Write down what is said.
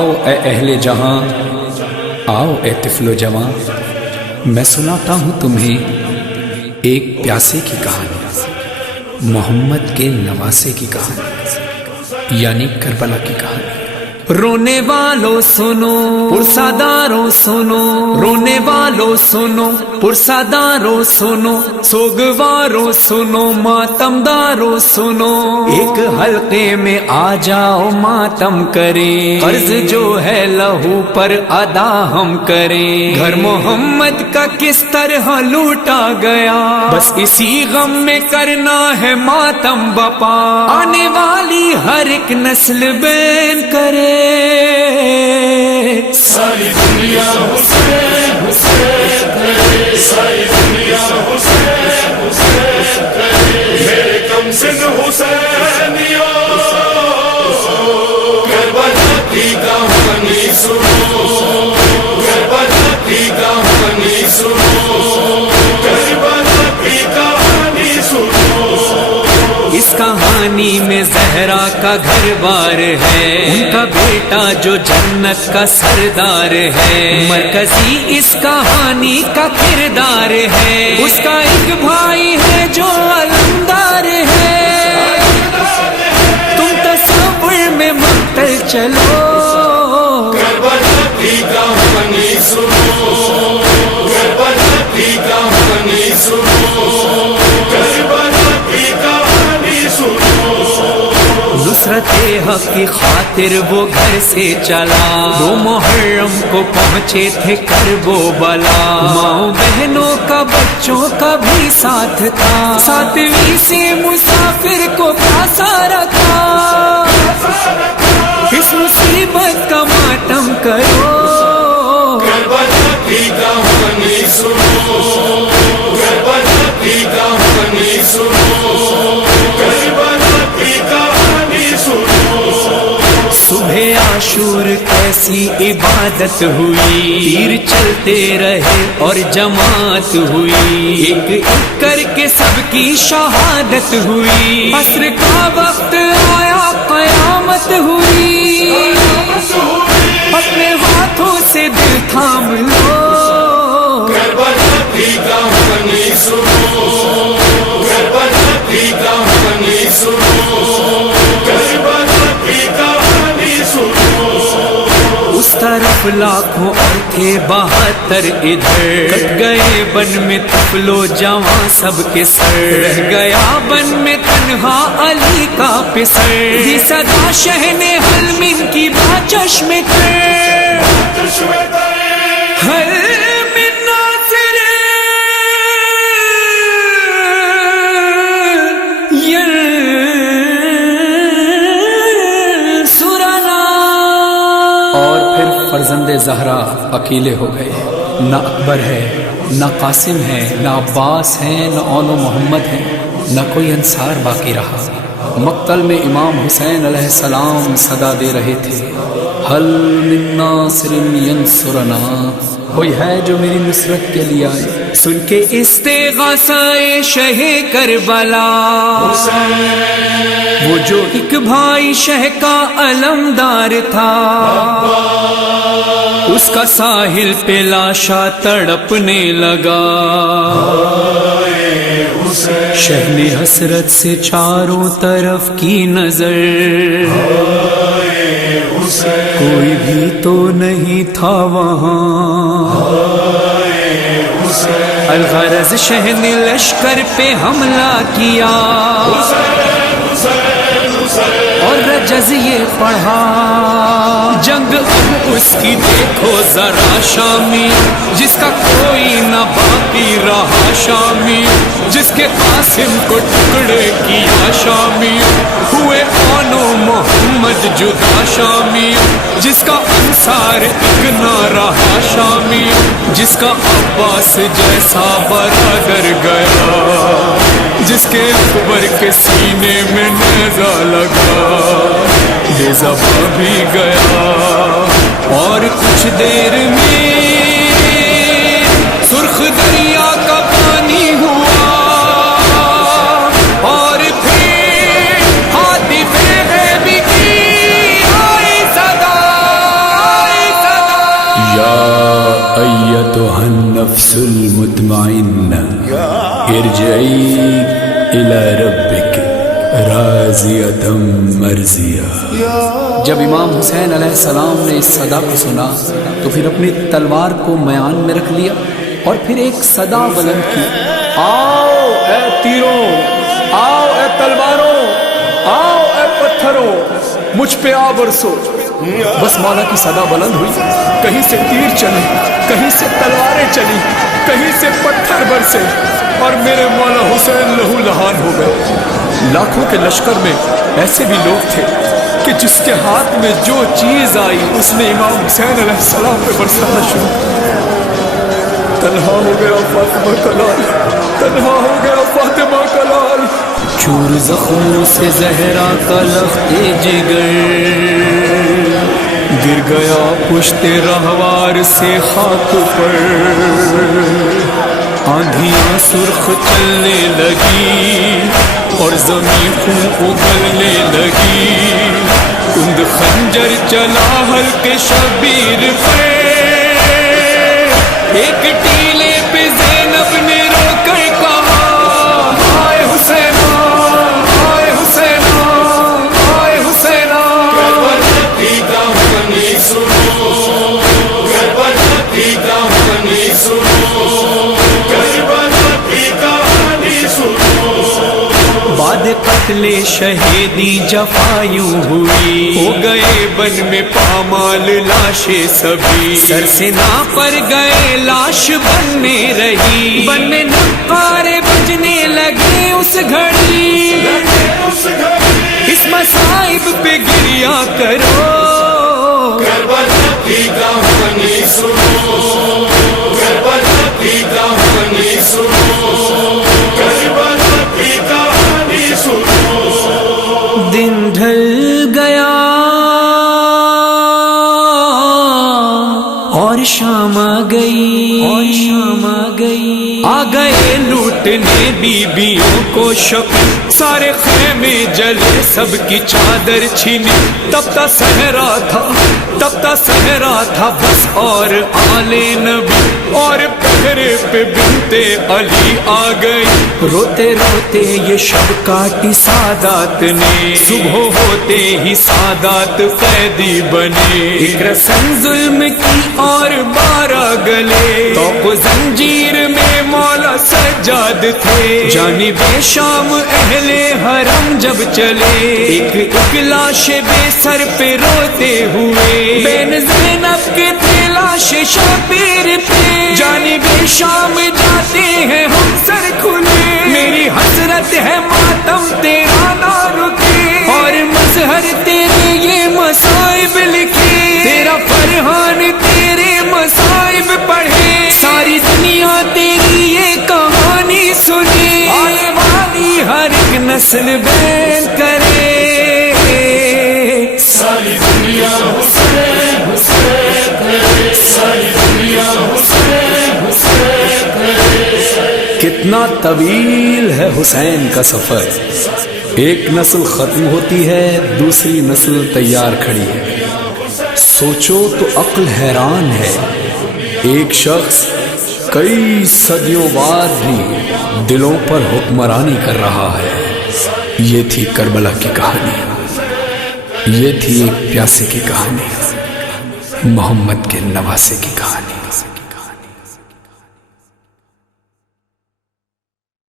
آؤ اے اہل جہاں، آؤ اے طفل و جوان، میں سناتا ہوں تمہیں ایک پیاسے کی کہانی، محمد کے نواسے کی کہانی، یعنی کربلا کی کہانی۔ رونے والوں سنو، پرساداروں سنو، رونے والوں سنو، پرساداروں سنو، سوگواروں سنو، ماتمداروں سنو، ایک حلقے میں آ جاؤ ماتم کریں، قرض جو ہے لہو پر ادا ہم کریں، گھر محمد کا کس طرح لوٹا گیا، بس اسی غم میں کرنا ہے ماتم بپا، آنے والی ہر ایک نسل بین کرے، ساری دنیا حسین حسین کرے، ساری دنیا حسین حسین کرے، میرے کم سن حسینیوں کربلا کی کہانی سنو، کربلا کی کہانی سنو، کربلا کی کہانی سنو۔ اس کہانی میں زہرا کا گھر بار ہے، ان کا بیٹا جو جنت کا سردار ہے، مرکزی اس کہانی کا کردار ہے، اس کا ایک بھائی ہے جو علمدار ہے، تم تصور میں مقتل چلو، کربلا کی کہانی سنو، کربلا کی کہانی سنو، کربلا کی کہانی سنو۔ نصرت حق کی خاطر وہ گھر سے چلا، 2 محرم کو پہنچے تھے کربلا، ماؤں بہنوں کا بچوں کا بھی ساتھ تھا، 7ویں سے مسافر کو پھانسا رکھا، اس مصیبت کا ماتم کرو، کربلا کی کہانی سنو، کربلا کی کہانی سنو، کربلا کی کہانی سنو۔ صبح عاشور کیسی عبادت ہوئی، تیر چلتے رہے اور جماعت ہوئی، ایک ایک کر کے سب کی شہادت ہوئی، عصر کا وقت آیا قیامت ہوئی، اپنے ہاتھوں سے دل تھام لو، کربلا کی کہانی سنو، کربلا کی کہانی سنو، کربلا کی کہانی سنو۔ اس طرف لاکھوں اور تھے 72 ادھر، کٹ گئے بن میں طفل و جوان سب کے سر، رہ گیا بن میں تنہا علی کا پسر، یہ صدا شہن حلمین کی باچشم کر، ہر من ناصر سرنا۔ اور پھر فرزند زہرا اکیلے ہو گئے، نہ اکبر ہے، نہ قاسم ہے، نہ عباس ہے، نہ اول محمد ہے، نہ کوئی انصار باقی رہا۔ مقتل میں امام حسین علیہ السلام صدا دے رہے تھے، حل من ناصر ینصرنا، کوئی ہے جو میری نصرت کے لیے آئے، سن کے استغاثہ شہ کربلا، وہ جو ایک بھائی شہ کا علمدار تھا، اس کا ساحل پہ لاشا تڑپنے لگا، شہ نے حسرت سے چاروں طرف کی نظر، کوئی بھی تو نہیں تھا وہاں، الغرض شہ نے لشکر پہ حملہ کیا، اور رجز یہ پڑھا، جنگ اب اس کی دیکھو ذرا شامی، جس کا کوئی نہ باقی رہا شامی، جس کے قاسم کو ٹکڑے کیا شامی، ہوئے آنو محمد جدا شامی، جس کا انصار ایک نہ رہا شامی، جس کا عباس جیسا برادر گیا، جس کے اکبر کے سینے میں نیزہ لگا، بے زباں بھی گیا، اور کچھ دیر میں سرخ دریا کا پانی ہوا، اور پھر ہاتھ پہ غیب کی آئی صدا، أيتها النفس المطمئنة ارجعي إلى ربك راضية مرضية۔ جب امام حسین علیہ السلام نے اس صدا کو سنا تو پھر اپنی تلوار کو میان میں رکھ لیا اور پھر ایک صدا بلند کی، آؤ اے تیروں، آؤ اے تلواروں، آؤ اے پتھروں، مجھ پہ آ برسو۔ بس مولا کی صدا بلند ہوئی، کہیں سے تیر چلے، کہیں سے تلواریں چلی، کہیں سے پتھر برسے، اور میرے مولا حسین لہو لہان ہو گئے۔ لاکھوں کے لشکر میں ایسے بھی لوگ تھے کہ جس کے ہاتھ میں جو چیز آئی اس نے امام حسین علیہ السلام پہ برسانا شروع۔ تنہا ہو گیا فاطمہ کا لال، تنہا ہو گیا فاطمہ کا لال۔ چور زخموں سے زہرا کا لخت جگر گر گیا پشت رہوار سے خاک پر، آندھیاں سرخ چلنے لگی اور زمین خون اگلنے لگی، کند خنجر چلا حلقے شبیر پہ، ایک ٹیلے پہ زینب نے رو کر کہا ہائے حسینہ، ہائے حسینہ، ہائے حسینہ۔ کربلا کی کہانی سنو، کربلا کی کہانی سنو، کربلا کی کہانی سنو۔ بعد قتل شہیدی جفایوں ہوئی، ہو گئے بن میں پامال لاشیں سبھی، سر سے نا پر گئے لاش بننے رہی، بن میں نقارے بجنے لگے اس گھڑی، اس مصائب پہ گریا کرو۔ کربلا کی کہانی سنو، کربلا کی کہانی سنو، کربلا کی کہانی سنو۔ دن ڈھل گیا اور شام آ گئی، اور شام آ گئی، آ گئے لوٹنے بیبیوں کو شب، سارے خیمے جلے سب کی چادر چھینی، تب تا صحرا تھا، تب تا صحرا تھا بس اور آل نبی، اور پہرے پہ بنتے علی آ گئی، روتے روتے یہ شب کاٹی سادات نے، صبح ہوتے ہی سادات قیدی بنے، ایک رسم ظلم کی اور 12 گلے، توق و زنجیر میں مولا سجاد تھے، جانب شام اہل حرم جب چلے، ایک ایک لاش بے سر پہ روتے ہوئے، بین زینب کے تھے لاش شبیر پہ، جانب شام جاتے ہیں ہم سر کھلے، میری حسرت ہے ماتم تیرا نہ رکے، اور مظہر تیرے یہ مصائب لکھے، تیرا فرحان تیرے مصائب پڑھے، ساری دنیا تیری یہ کہانی سنے، آنے والی ہر ایک نسل بیان کرے، ساری دنیا حسین حسین کرے، ساری دنیا حسین حسین کرے۔ کتنا طویل ہے حسین کا سفر، ایک نسل ختم ہوتی ہے دوسری نسل تیار کھڑی ہے، سوچو تو عقل حیران ہے، ایک شخص کئی صدیوں بعد بھی دلوں پر حکمرانی کر رہا ہے۔ یہ تھی کربلا کی کہانی، یہ تھی ایک پیاسے کی کہانی، محمد کے نواسے کی کہانی۔